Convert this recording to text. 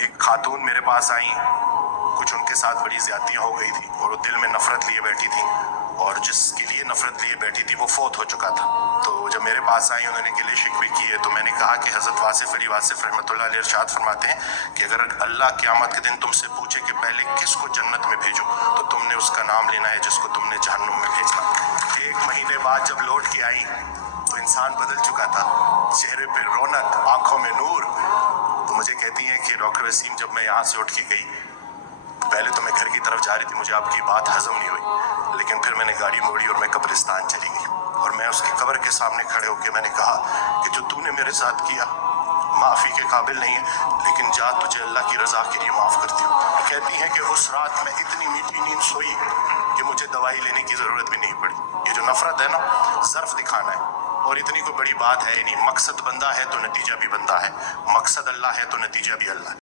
एक खातून मेरे पास आई, कुछ उनके साथ बड़ी ज्यादतियां हो गई थी और वो दिल में नफरत लिए बैठी थी, और जिसके लिए नफरत लिए बैठी थी वो फौत हो चुका था। तो जब मेरे पास आई, उन्होंने गिले शिकवे किए, तो मैंने कहा कि हजरत वासिफ अली वासिफ रहमतुल्लाह अलैह इरशाद फरमाते हैं कि अगर अल्लाह क़यामत के दिन तुमसे पूछे कि पहले किसको जन्नत में भेजो, तो तुमने उसका नाम लेना है जिसको तुमने जहन्नुम में भेजना। 1 महीने बाद जब लौट के आई तो इंसान बदल चुका था, चेहरे पे रौनक, आंखों में नूर। तो मुझे कहती हैं कि डॉक्टर वसीम, जब मैं यहाँ से उठ के गई, पहले तो मैं घर की तरफ जा रही थी, मुझे आपकी बात हजम नहीं हुई, लेकिन फिर मैंने गाड़ी मोड़ी और मैं कब्रिस्तान चली गई, और मैं उसकी कब्र के सामने खड़े होकर मैंने कहा कि जो तूने मेरे साथ किया माफ़ी के काबिल नहीं है, लेकिन जा, तुझे अल्लाह की रज़ा के लिए माफ़ करती हूँ। कहती हैं कि उस रात में इतनी मीठी नींद सोई कि मुझे दवाई लेने की ज़रूरत भी नहीं पड़ी। ये जो नफ़रत है ना, ज़र्फ़ दिखाना है, और इतनी कोई बड़ी बात है नहीं। मकसद बंदा है तो नतीजा भी बंदा है, मकसद अल्लाह है तो नतीजा भी अल्लाह है।